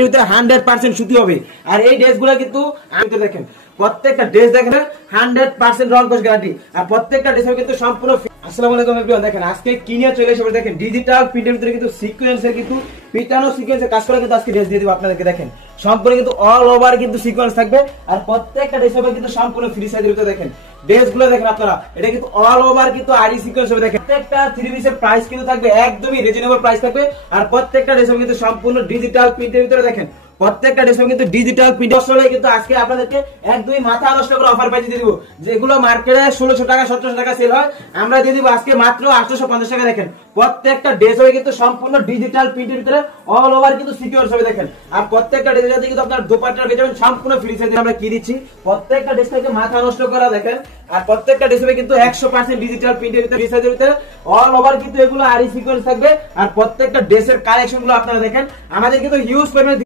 100% সুতি হবে। আর এই ড্রেসগুলো কিন্তু দেখেন প্রত্যেকটা ড্রেস দেখেন 100% রং কোশ গ্যারান্টি, আর প্রত্যেকটা ড্রেসের কিন্তু সম্পূর্ণ। আসসালামু আলাইকুম এভরিওয়ান, দেখেন আজকে কি নিয়ে চলে এসেছে দেখেন ডিজিটাল প্রিন্টের ভিতরে কিন্তু সিকোয়েন্সের কিন্তু পিটানো সিকোয়েন্সের কাজ করে কিন্তু আজকে ড্রেস দিয়ে দেব আপনাদেরকে। দেখেন সম্পূর্ণ কিন্তু অল ওভার কিন্তু সিকোয়েন্স থাকবে, আর প্রত্যেকটা ড্রেস হবে কিন্তু সম্পূর্ণ ফ্রি সাইজের ভিতরে। দেখেন ড্রেসগুলো দেখেন আপনারা, এটা কিন্তু অল ওভার কিন্তু আরি সিকোয়েন্স হবে। দেখেন প্রত্যেকটা থ্রি পিসের প্রাইস কিন্তু থাকবে একদমই রিজনেবল প্রাইস থাকবে, আর প্রত্যেকটা ড্রেস হবে কিন্তু সম্পূর্ণ ডিজিটাল প্রিন্টের ভিতরে। দেখেন প্রত্যেকটা ড্রেস কিন্তু ডিজিটাল প্রিন্ট আসলে কিন্তু আজকে আপনাদেরকে একদমই মাথা নষ্ট করে অফার প্রাইসে দিয়ে দিব। যেগুলো মার্কেটে 1600 টাকা 1700 টাকা সেল হয়, আমরা দিয়ে দিব আজকে মাত্র 850 টাকা। দেখেন প্রত্যেকটা ড্রেস হবে কিন্তু সম্পূর্ণ ডিজিটাল প্রিন্টের ভিতরে অল ওভার কিন্তু সিকিউর হবে। দেখেন আর প্রত্যেকটা ড্রেসের সাথে কিন্তু আপনার দোপাট্টা পেয়ে যাবেন সম্পূর্ণ ফ্রি সাইজে। আমরা কি দিচ্ছি প্রত্যেকটা ড্রেস থেকে মাথা নষ্ট করা। দেখেন আর প্রত্যেকটা ড্রেস হবে কিন্তু 100% ডিজিটাল প্রিন্টের ভিতরে ফ্রি সাইজের ভিতরে অল ওভার কিন্তু এগুলো আরি সিকোয়েন্স থাকবে। আর প্রত্যেকটা ড্রেসের কালেকশন গুলো আপনারা দেখেন আমাদের কিন্তু হিউজ পরিমাণে